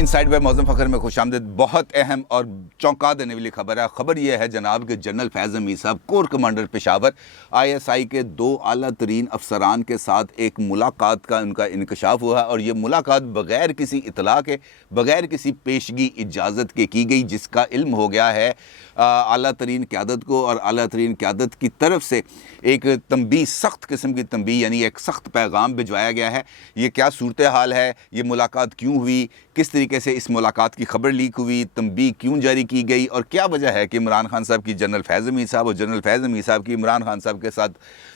Inside bye Mauzam Fakhar में खुशामदीद। बहुत अहम और चौंका देने वाली खबर है। खबर यह है जनाब कि जनरल फैज़ हमीद साहब कोर कमांडर पेशावर ISI के 2 आला तरीन अफसरान के साथ एक मुलाकात का उनका इंकशाफ हुआ और ये मुलाकात बग़ैर किसी इतला के, बग़ैर किसी पेशगी इजाज़त के की गई, जिसका इल्म हो गया है आला तरीन क़यादत को। और आला तरीन क़यादत की तरफ से एक तंबीह, सख्त किस्म की तंबीह, यानी एक सख्त पैगाम भिजवाया गया है। ये क्या सूरत हाल है, ये मुलाकात क्यों हुई, किस तरीके से इस मुलाकात की खबर लीक हुई, तंबीह क्यों जारी की गई और क्या वजह है कि इमरान खान साहब की जनरल फैज़ हमीद साहब और जनरल फैज़ हमीद साहब की इमरान खान साहब के साथ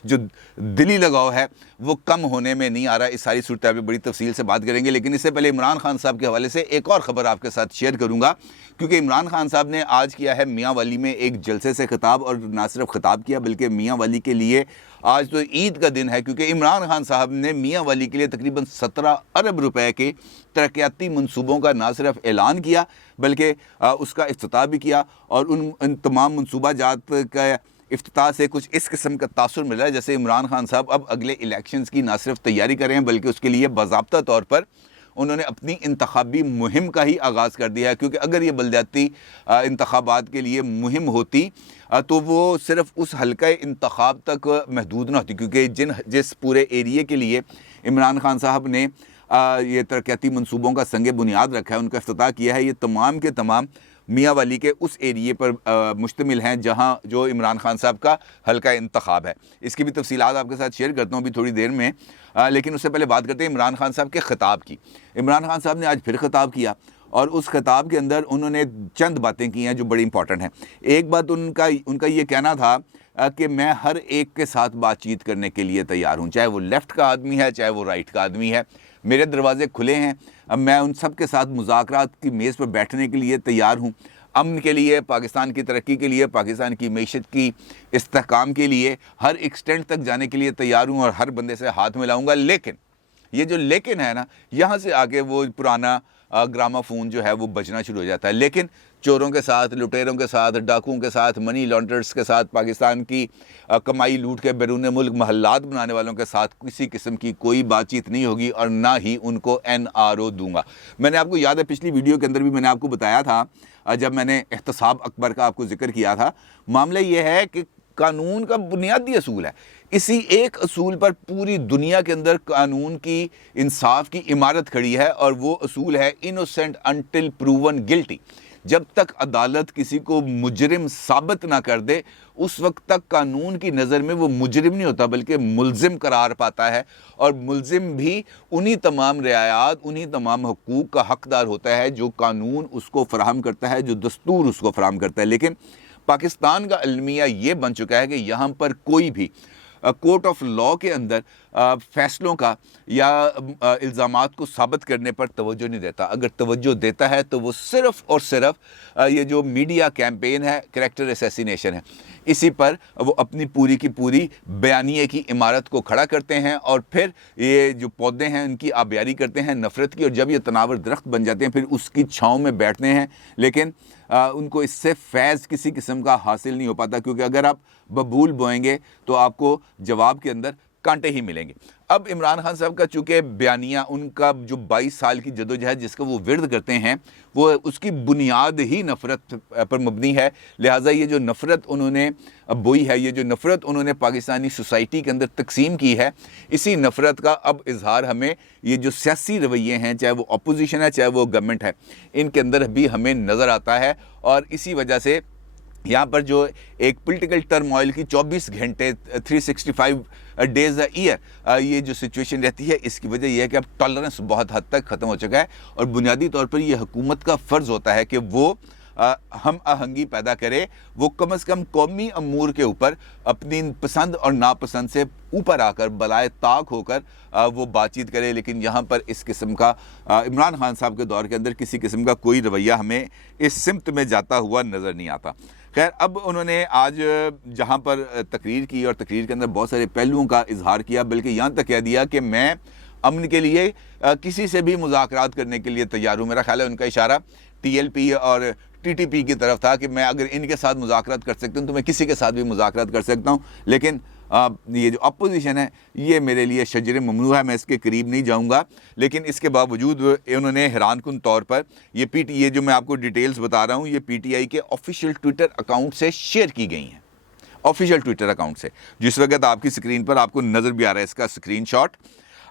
जो दिली लगाव है वो कम होने में नहीं आ रहा। इस सारी सूरत हाल पर बड़ी तफसील से बात करेंगे, लेकिन इससे पहले इमरान खान साहब के हवाले से एक और ख़बर आपके साथ शेयर करूँगा, क्योंकि इमरान खान साहब ने आज किया है मियाँ वाली में एक जलसे से खिताब, और ना सिर्फ खिताब किया बल्कि मियाँ वाली के लिए आज तो ईद का दिन है, क्योंकि इमरान खान साहब ने मियाँ वाली के लिए तकरीबन 17 अरब रुपए के तरक्याती मंसूबों का ना सिर्फ ऐलान किया बल्कि उसका इफ्तिताह भी किया। और उन तमाम मनसूबा जात का इफ्तिताह से कुछ इस किस्म का तासुर मिला है जैसे इमरान खान साहब अब अगले इलेक्शंस की ना सिर्फ तैयारी कर रहे हैं बल्कि उसके लिए बाज़ाब्ता तौर पर उन्होंने अपनी इंतखाबी मुहिम का ही आगाज़ कर दिया है। क्योंकि अगर ये बलदियाती इंतखाबात के लिए मुहिम होती तो वो सिर्फ उस हल्का इंतखाब तक महदूद ना होती, क्योंकि जिस पूरे एरिए के लिए इमरान खान साहब ने ये तरक्याती मंसूबों का संग बुनियाद रखा है, उनका इफ्तिताह किया है, ये तमाम के तमाम मियाँ वाली के उस एरिए पर मुश्तमिल हैं जहाँ जो इमरान खान साहब का हल्का इंतखाब है। इसकी भी तफसीलात आपके साथ शेयर करता हूँ अभी थोड़ी देर में, लेकिन उससे पहले बात करते हैं इमरान खान साहब के ख़िताब की। इमरान खान साहब ने आज फिर ख़िताब किया और उस ख़िताब के अंदर उन्होंने चंद बातें की हैं जो बड़ी इंपॉर्टेंट हैं। एक बात उनका ये कहना था कि मैं हर एक के साथ बातचीत करने के लिए तैयार हूँ, चाहे वो लेफ़्ट का आदमी है चाहे वो राइट का आदमी है, मेरे दरवाज़े खुले हैं। अब मैं उन सब के साथ मुज़ाकरात की मेज़ पर बैठने के लिए तैयार हूँ। अमन के लिए, पाकिस्तान की तरक्की के लिए, पाकिस्तान की मईशत की इस्तेहकाम के लिए हर एक्सटेंट तक जाने के लिए तैयार हूँ और हर बंदे से हाथ मिलाऊँगा। लेकिन ये जो लेकिन है ना, यहाँ से आके वो पुराना ग्रामाफोन जो है वो बजना शुरू हो जाता है। लेकिन चोरों के साथ, लुटेरों के साथ, डाकुओं के साथ, मनी लॉन्डर्स के साथ, पाकिस्तान की कमाई लूट के बैरून मुल्क महल्लात बनाने वालों के साथ किसी किस्म की कोई बातचीत नहीं होगी और ना ही उनको NRO दूंगा। मैंने आपको याद है पिछली वीडियो के अंदर भी मैंने आपको बताया था, जब मैंने एहतसाब अकबर का आपको जिक्र किया था, मामला ये है कि कानून का बुनियादी असूल है, इसी एक असूल पर पूरी दुनिया के अंदर कानून की, इंसाफ की इमारत खड़ी है और वो असूल है इनोसेंट अनटिल प्रूवन गिल्टी। जब तक अदालत किसी को मुजरिम साबित ना कर दे उस वक्त तक कानून की नज़र में वो मुजरिम नहीं होता बल्कि मुल्जिम करार पाता है, और मुल्जिम भी उन्हीं तमाम रियायात, उन्हीं तमाम हकूक़ का हकदार होता है जो कानून उसको फराहम करता है, जो दस्तूर उसको फराहम करता है। लेकिन पाकिस्तान का अलमिया ये बन चुका है कि यहाँ पर कोई भी कोर्ट ऑफ लॉ के अंदर फ़ैसलों का या इल्ज़ामात को साबित करने पर तवज्जो नहीं देता। अगर तवज्जो देता है तो वो सिर्फ़ और सिर्फ ये जो मीडिया कैंपेन है, कैरेक्टर असैसिनेशन है, इसी पर वो अपनी पूरी की पूरी बयानिए की इमारत को खड़ा करते हैं और फिर ये जो पौधे हैं उनकी आबियारी करते हैं नफ़रत की, और जब ये तनावर दरख्त बन जाते हैं फिर उसकी छाँव में बैठते हैं। लेकिन उनको इससे फैज़ किसी किस्म का हासिल नहीं हो पाता, क्योंकि अगर आप बबूल बोएंगे तो आपको जवाब के अंदर कांटे ही मिलेंगे। अब इमरान खान साहब का चूँकि बयानिया, उनका जो 22 साल की जदोजहद जिसका वो विर्द करते हैं वो उसकी बुनियाद ही नफ़रत पर मबनी है, लिहाजा ये जो नफ़रत उन्होंने बोई है, ये जो नफ़रत उन्होंने पाकिस्तानी सोसाइटी के अंदर तकसीम की है, इसी नफ़रत का अब इजहार हमें ये जो सियासी रवैये हैं, चाहे वो अपोजिशन है चाहे वो गवर्नमेंट है, इनके अंदर भी हमें नज़र आता है। और इसी वजह से यहाँ पर जो एक पॉलिटिकल टर्मोइल की 24 घंटे 365 डेज़ अ ईयर ये जो सिचुएशन रहती है, इसकी वजह यह है कि अब टॉलरेंस बहुत हद तक ख़त्म हो चुका है और बुनियादी तौर पर यह हुकूमत का फ़र्ज़ होता है कि वो हम आहंगी पैदा करे, वो कम से कम कौमी अमूर के ऊपर अपनी पसंद और नापसंद से ऊपर आकर बलाए ताक होकर वो बातचीत करे। लेकिन यहाँ पर इस किस्म का इमरान खान साहब के दौर के अंदर किसी किस्म का कोई रवैया हमें इस सिमत में जाता हुआ नज़र नहीं आता। खैर, अब उन्होंने आज जहाँ पर तकरीर की और तकरीर के अंदर बहुत सारे पहलुओं का इजहार किया, बल्कि यहाँ तक कह दिया कि मैं अमन के लिए किसी से भी मुज़ाकरात करने के लिए तैयार हूँ। मेरा ख्याल है उनका इशारा TLP और TTP की तरफ था कि मैं अगर इनके साथ मुज़ाकरात कर सकता हूँ तो मैं किसी के साथ भी मुज़ाकरात कर सकता हूँ, लेकिन ये जो अपोजिशन है ये मेरे लिए शजर ममनू है, मैं इसके करीब नहीं जाऊंगा। लेकिन इसके बावजूद उन्होंने हैरानकुन तौर पर ये जो मैं आपको डिटेल्स बता रहा हूँ ये पीटीआई के ऑफिशियल ट्विटर अकाउंट से शेयर की गई हैं, ऑफिशियल ट्विटर अकाउंट से, जिस वक्त आपकी स्क्रीन पर आपको नज़र भी आ रहा है इसका स्क्रीनशॉट।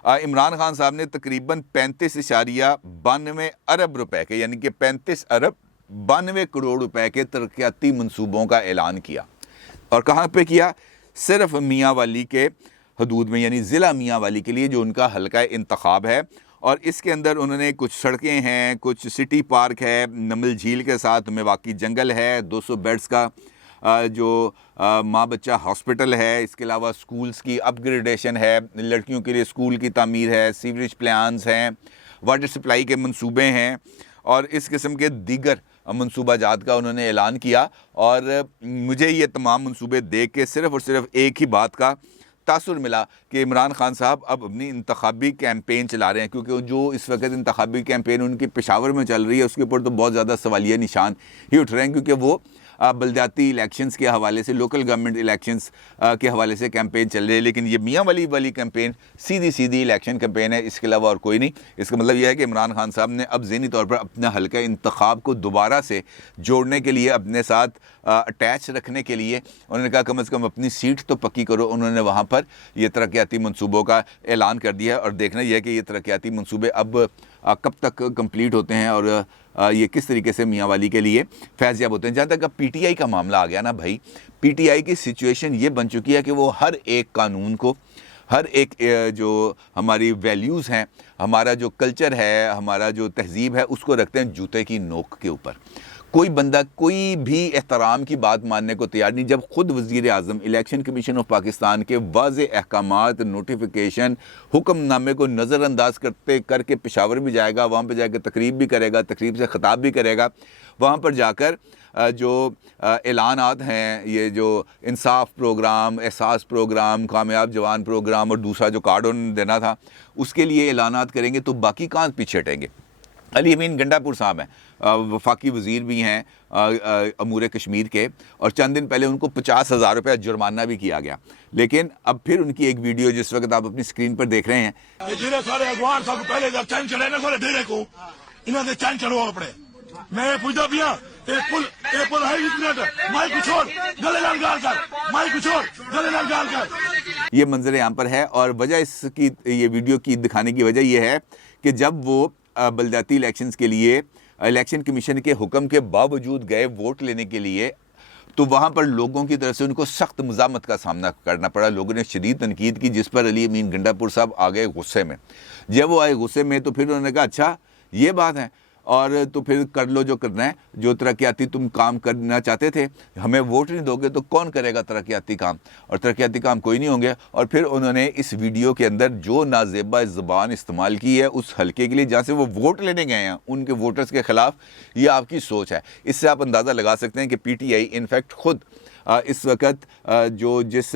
इमरान खान साहब ने तकरीबन 35.92 अरब रुपए के, यानी कि 35 अरब 92 करोड़ रुपए के तरक्याती मंसूबों का ऐलान किया। और कहाँ पे किया? सिर्फ मियाँ वाली के हदूद में, यानी ज़िला मियाँ वाली के लिए जो उनका हल्का इंतखाब है। और इसके अंदर उन्होंने कुछ सड़कें हैं, कुछ सिटी पार्क है, नमल झील के साथ मेवाकी जंगल है, 200 बेड्स का जो माँ बच्चा हॉस्पिटल है, इसके अलावा स्कूल्स की अपग्रेडेशन है, लड़कियों के लिए स्कूल की तामीर है, सीवरेज प्लान्स हैं, वाटर सप्लाई के मंसूबे हैं और इस किस्म के दीगर मंसूबा जात का उन्होंने ऐलान किया। और मुझे ये तमाम मंसूबे देख के सिर्फ़ और सिर्फ एक ही बात का तासुर मिला कि इमरान खान साहब अब अपनी इंतखाबी कैंपेन चला रहे हैं, क्योंकि जो इस वक्त इंतखाबी कैंपेन उनकी पेशावर में चल रही है उसके ऊपर तो बहुत ज़्यादा सवालिया निशान ही उठ रहे हैं, क्योंकि वो बलदियाती इलेक्शंस के हवाले से, लोकल गवर्नमेंट इलेक्शंस के हवाले से कैंपेन चल रही है। लेकिन ये मियाँ वाली कैंपेन सीधी इलेक्शन कैंपेन है, इसके अलावा और कोई नहीं। इसका मतलब यह है कि इमरान खान साहब ने अब ज़हनी तौर पर अपना हल्का इंतखाब को दोबारा से जोड़ने के लिए, अपने साथ अटैच रखने के लिए उन्होंने कहा कम से कम अपनी सीट तो पक्की करो। उन्होंने वहाँ पर ये तरक्याती मंसूबों का ऐलान कर दिया और देखना यह है कि ये तरक्याती मंसूबे अब कब तक कंप्लीट होते हैं और ये किस तरीके से मियाँ वाली के लिए फैज़याब होते हैं। जहाँ तक अब पीटीआई का मामला आ गया ना भाई, पीटीआई की सिचुएशन ये बन चुकी है कि वो हर एक कानून को, हर एक जो हमारी वैल्यूज़ हैं, हमारा जो कल्चर है, हमारा जो तहज़ीब है, उसको रखते हैं जूते की नोक के ऊपर। कोई बंदा कोई भी एहतराम की बात मानने को तैयार नहीं। जब खुद वज़ीर आज़म इलेक्शन कमीशन ऑफ पाकिस्तान के वाज़े अहकामात, नोटिफिकेशन, हुक्मनामे को नज़रअंदाज करके पेशावर भी जाएगा, वहाँ पर जाकर तकरीब भी करेगा, तकरीब से ख़िताब भी करेगा, वहाँ पर जाकर जो ऐलानात हैं, ये जो इंसाफ प्रोग्राम, एहसास प्रोग्राम, कामयाब जवान प्रोग्राम और दूसरा जो कार्ड उन्होंने देना था उसके लिए ऐलानात करेंगे तो बाकी कहाँ पीछे हटेंगे। अली अमीन गंडापुर साहब हैं, वफाकी वज़ीर भी हैं अमूर कश्मीर के, और चंद दिन पहले उनको 50,000 रुपये जुर्माना भी किया गया। लेकिन अब फिर उनकी एक वीडियो जिस वक्त आप अपनी स्क्रीन पर देख रहे हैं, मैं पूछता पिया एक पुल है माई कुछ और गले लाल गाल कर, माई कुछ और गले लाल गाल कर। ये मंजर यहाँ पर है। और वजह इसकी, ये वीडियो की दिखाने की वजह यह है कि जब वो बलदियाती इलेक्शंस के लिए इलेक्शन कमीशन के हुक्म के बावजूद गए वोट लेने के लिए, तो वहाँ पर लोगों की तरफ से उनको सख्त मुज़ामत का सामना करना पड़ा। लोगों ने शदीद तनकीद की, जिस पर अली अमीन गंडापुर साहब आ गए गुस्से में। जब वो आए गुस्से में तो फिर उन्होंने कहा अच्छा ये बात है, और तो फिर कर लो जो करना है, जो तरक्याती तुम काम करना चाहते थे, हमें वोट नहीं दोगे तो कौन करेगा तरक्याती काम, और तरक्याती काम कोई नहीं होंगे। और फिर उन्होंने इस वीडियो के अंदर जो नाजेबा ज़बान इस्तेमाल की है उस हल्के के लिए जहाँ से वो वोट लेने गए हैं उनके वोटर्स के ख़िलाफ़, ये आपकी सोच है। इससे आप अंदाज़ा लगा सकते हैं कि पीटीआई इनफैक्ट ख़ुद इस वक्त जो जिस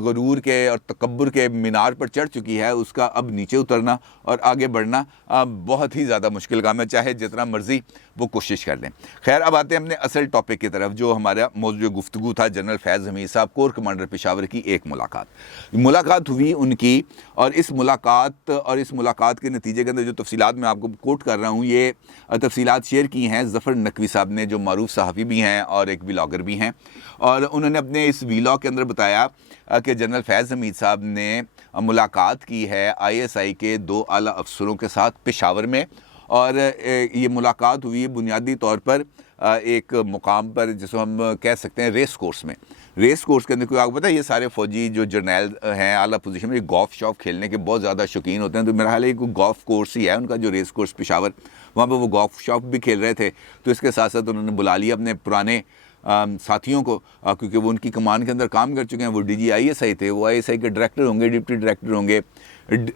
गुरूर के और तकब्बुर के मीनार पर चढ़ चुकी है उसका अब नीचे उतरना और आगे बढ़ना बहुत ही ज़्यादा मुश्किल काम है, चाहे जितना मर्ज़ी वो कोशिश कर लें। खैर, अब आते हैं अपने असल टॉपिक की तरफ, जो हमारा मौजूद गुफ्तगू था जनरल फैज़ हमीद साहब, कोर कमांडर पेशावर की एक मुलाकात हुई उनकी। और इस मुलाकात के नतीजे के अंदर जो तफसीलात मैं आपको कोट कर रहा हूँ, ये तफसीलात शेयर की हैं ज़फ़र नकवी साहब ने, जो मारूफ सहाफ़ी भी हैं और एक व्लॉगर भी हैं। और उन्होंने अपने इस व्लॉग के अंदर बताया कि जनरल फैज़ हमीद साहब ने मुलाकात की है ISI के 2 आला अफसरों के साथ पेशावर में। और ये मुलाकात हुई बुनियादी तौर पर एक मुकाम पर, जिसको हम कह सकते हैं रेस कोर्स में। रेस कोर्स के अंदर कोई आपको पता है, ये सारे फ़ौजी जो जर्नैल हैं आला पोजीशन में, गोल्फ शॉप खेलने के बहुत ज़्यादा शौकीन होते हैं। तो मेरा ख्याल है कोई गोल्फ कोर्स ही है उनका, जो रेस कोर्स पेशावर, वहाँ पर वो गोल्फ शॉप भी खेल रहे थे। तो इसके साथ साथ उन्होंने बुला लिया अपने पुराने साथियों को, क्योंकि वो उनकी कमान के अंदर काम कर चुके हैं। वो DG ISI थे, वो ISI के डायरेक्टर होंगे, डिप्टी डायरेक्टर होंगे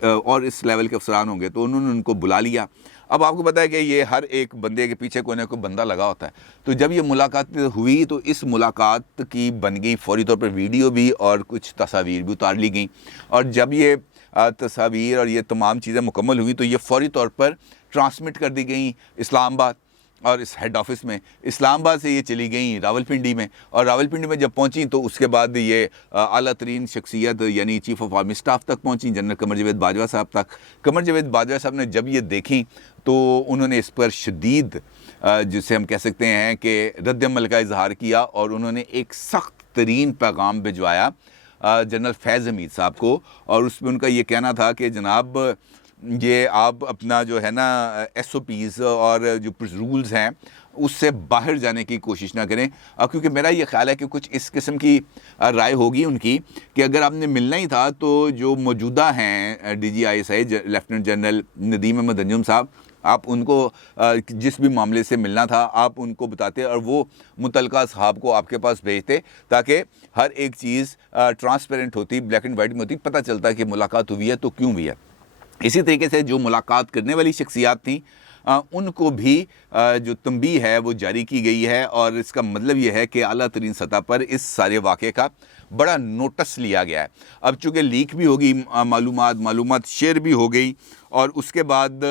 और इस लेवल के अफसरान होंगे। तो उन्होंने उनको बुला लिया। अब आपको पता है कि ये हर एक बंदे के पीछे कोई ना कोई बंदा लगा होता है। तो जब ये मुलाकात हुई तो इस मुलाकात की बन गई फ़ौरी तौर पर वीडियो भी और कुछ तस्वीर भी उतार ली गई। और जब ये तस्वीर और ये तमाम चीज़ें मुकम्मल हुई तो ये फ़ौरी तौर पर ट्रांसमिट कर दी गई इस्लामाबाद। और इस हेड ऑफिस में इस्लामाबाद से ये चली गई रावलपिंडी में, और रावलपिंडी में जब पहुंची तो उसके बाद ये आला तरीन शख्सियत यानी चीफ ऑफ आर्मी स्टाफ तक पहुंची, जनरल कमर जावेद बाजवा साहब तक। कमर जावेद बाजवा साहब ने जब ये देखी तो उन्होंने इस पर शदीद जिसे हम कह सकते हैं कि रद्द-ए-अमल का इजहार किया, और उन्होंने एक सख्त तरीन पैगाम भिजवाया जनरल फैज़ हमीद साहब को, और उसमें उनका ये कहना था कि जनाब ये आप अपना जो है ना SOPs और जो रूल्स हैं उससे बाहर जाने की कोशिश ना करें, क्योंकि मेरा ये ख्याल है कि कुछ इस किस्म की राय होगी उनकी कि अगर आपने मिलना ही था तो जो मौजूदा हैं DGISI lieutenant general Nadeem Ahmed Anjum sahab, आप उनको जिस भी मामले से मिलना था आप उनको बताते और वो मुतलका साहब को आपके पास भेजते, ताकि हर एक चीज़ ट्रांसपेरेंट होती, ब्लैक एंड वाइट में होती, पता चलता कि मुलाकात हुई है तो क्यों हुई है। इसी तरीके से जो मुलाकात करने वाली शख्सियात थी उनको भी जो तंबीह है वो जारी की गई है, और इसका मतलब ये है कि आला तरीन सतह पर इस सारे वाक़े का बड़ा नोटिस लिया गया है। अब चूँकि लीक भी होगी मालूमात शेयर भी हो गई, और उसके बाद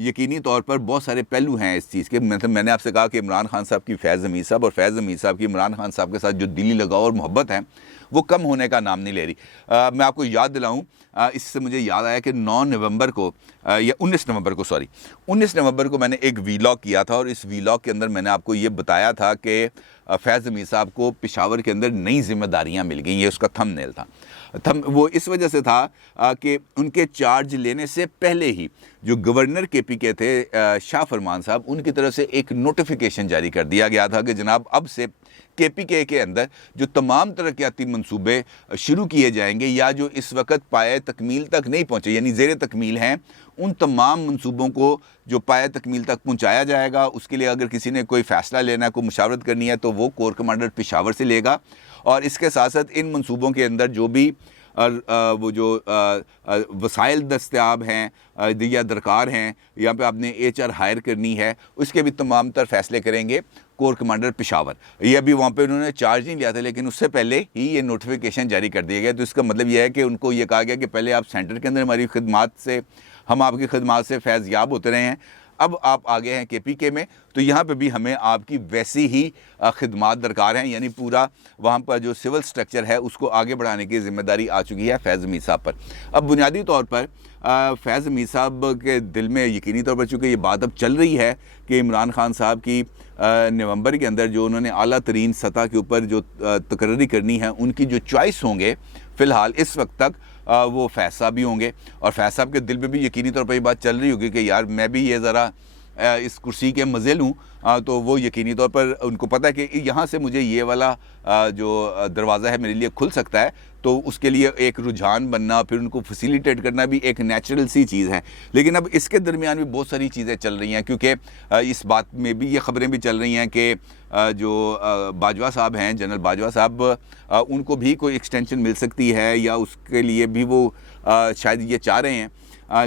यकीनी तौर पर बहुत सारे पहलू हैं इस चीज़ के। मतलब मैंने आपसे कहा कि इमरान खान साहब की फैज़ हमीद साहब और फैज़ हमीद साहब की इमरान खान साहब के साथ जो दिली लगाव और मोहब्बत है वो कम होने का नाम नहीं ले रही। मैं आपको याद दिलाऊं, इससे मुझे याद आया कि 9 नवंबर को या 19 नवंबर को मैंने एक वीलॉग किया था, और इस वीलॉग के अंदर मैंने आपको ये बताया था कि फैज़ हमीद साहब को पेशावर के अंदर नई जिम्मेदारियां मिल गई। ये उसका थंबनेल था। वो इस वजह से था कि उनके चार्ज लेने से पहले ही जो गवर्नर KPK थे शाह फरमान साहब, उनकी तरफ से एक नोटिफिकेशन जारी कर दिया गया था कि जनाब अब से KPK के अंदर जो तमाम तरक्याती मंसूबे शुरू किए जाएंगे या जो इस वक्त पाए तकमील तक नहीं पहुँचे यानी ज़ेर तकमील हैं, उन तमाम मंसूबों को जो पाए तकमील तक पहुँचाया जाएगा। उसके लिए अगर किसी ने कोई फ़ैसला लेना है, कोई मुशावरत करनी है, तो वो कोर कमांडर पेशावर से लेगा। और इसके साथ साथ इन मंसूबों के अंदर जो भी वो जो वसाइल दस्तयाब हैं या दरकार हैं, यहाँ पे आपने HR हायर करनी है, उसके भी तमाम तर फैसले करेंगे कोर कमांडर पेशावर। ये अभी वहाँ पे उन्होंने चार्ज नहीं लिया था, लेकिन उससे पहले ही ये नोटिफिकेशन जारी कर दिया गया। तो इसका मतलब यह है कि उनको ये कहा गया कि पहले आप सेंटर के अंदर हमारी खिदमात से, हम आपकी खिदमात से फैज़ याब होते रहे हैं, अब आप आ गए हैं KPK में, तो यहाँ पे भी हमें आपकी वैसी ही खिदमात दरकार हैं। यानी पूरा वहाँ पर जो सिविल स्ट्रक्चर है उसको आगे बढ़ाने की ज़िम्मेदारी आ चुकी है फैज़ हमीद साहब पर। अब बुनियादी तौर पर फैज़ हमीद साहब के दिल में यकीनी तौर पर चूँकि ये बात अब चल रही है कि इमरान खान साहब की नवंबर के अंदर जो उन्होंने आला तरीन सतह के ऊपर जो तकर्री करनी है, उनकी जो चॉइस होंगे फ़िलहाल इस वक्त तक वो फैज़ साहब भी होंगे, और फैज़ साहब के दिल में भी यकीनी तौर पर ये बात चल रही होगी कि यार मैं भी ये ज़रा इस कुर्सी के मज़े लूँ। तो वो यकीनी तौर पर उनको पता है कि यहाँ से मुझे ये वाला जो दरवाज़ा है मेरे लिए खुल सकता है, तो उसके लिए एक रुझान बनना, फिर उनको फैसिलिटेट करना भी एक नेचुरल सी चीज़ है। लेकिन अब इसके दरमियान भी बहुत सारी चीज़ें चल रही हैं, क्योंकि इस बात में भी ये ख़बरें भी चल रही हैं कि जो बाजवा साहब हैं, जनरल बाजवा साहब, उनको भी कोई एक्सटेंशन मिल सकती है, या उसके लिए भी वो शायद ये चाह रहे हैं।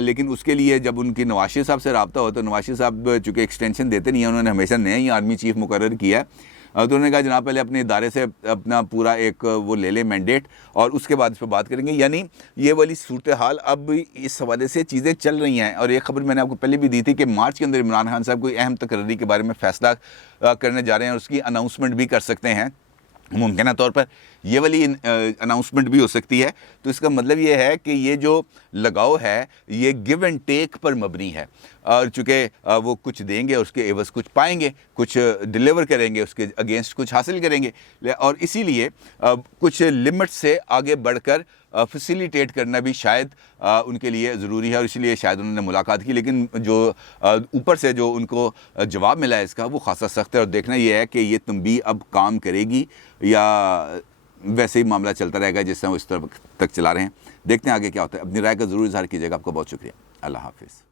लेकिन उसके लिए जब उनकी नवाज शरीफ साहब से रब्ता हो, तो नवाज शरीफ साहब चूँकि एक्सटेंशन देते नहीं हैं, उन्होंने हमेशा नया ही आर्मी चीफ मुकर्रर किया है, तो उन्होंने कहा जनाब पहले अपने इदारे से अपना पूरा एक वो ले लें मैंडेट, और उसके बाद इस पर बात करेंगे। यानी ये वाली सूरत हाल अब इस हवाले से चीज़ें चल रही हैं। और ये खबर मैंने आपको पहले भी दी थी कि मार्च के अंदर इमरान खान साहब कोई अहम तकर्री के बारे में फ़ैसला करने जा रहे हैं, और उसकी अनाउंसमेंट भी कर सकते हैं। मुमकिन तौर पर ये वाली अनाउंसमेंट भी हो सकती है। तो इसका मतलब ये है कि ये जो लगाव है ये गिव एंड टेक पर मबनी है, और चूँकि वो कुछ देंगे उसके एवज़ कुछ पाएंगे, कुछ डिलीवर करेंगे, उसके अगेंस्ट कुछ हासिल करेंगे, और इसीलिए कुछ लिमिट से आगे बढ़कर फैसिलिटेट करना भी शायद उनके लिए ज़रूरी है, और इसलिए शायद उन्होंने मुलाकात की। लेकिन जो ऊपर से जो उनको जवाब मिला है इसका वो खासा सख्त है, और देखना ये है कि ये तंबीह अब काम करेगी या वैसे ही मामला चलता रहेगा जिस तरह वो इस तरह तक चला रहे हैं। देखते हैं आगे क्या होता है। अपनी राय का ज़रूर इज़हार कीजिएगा। आपका बहुत शुक्रिया। अल्लाह हाफिज़।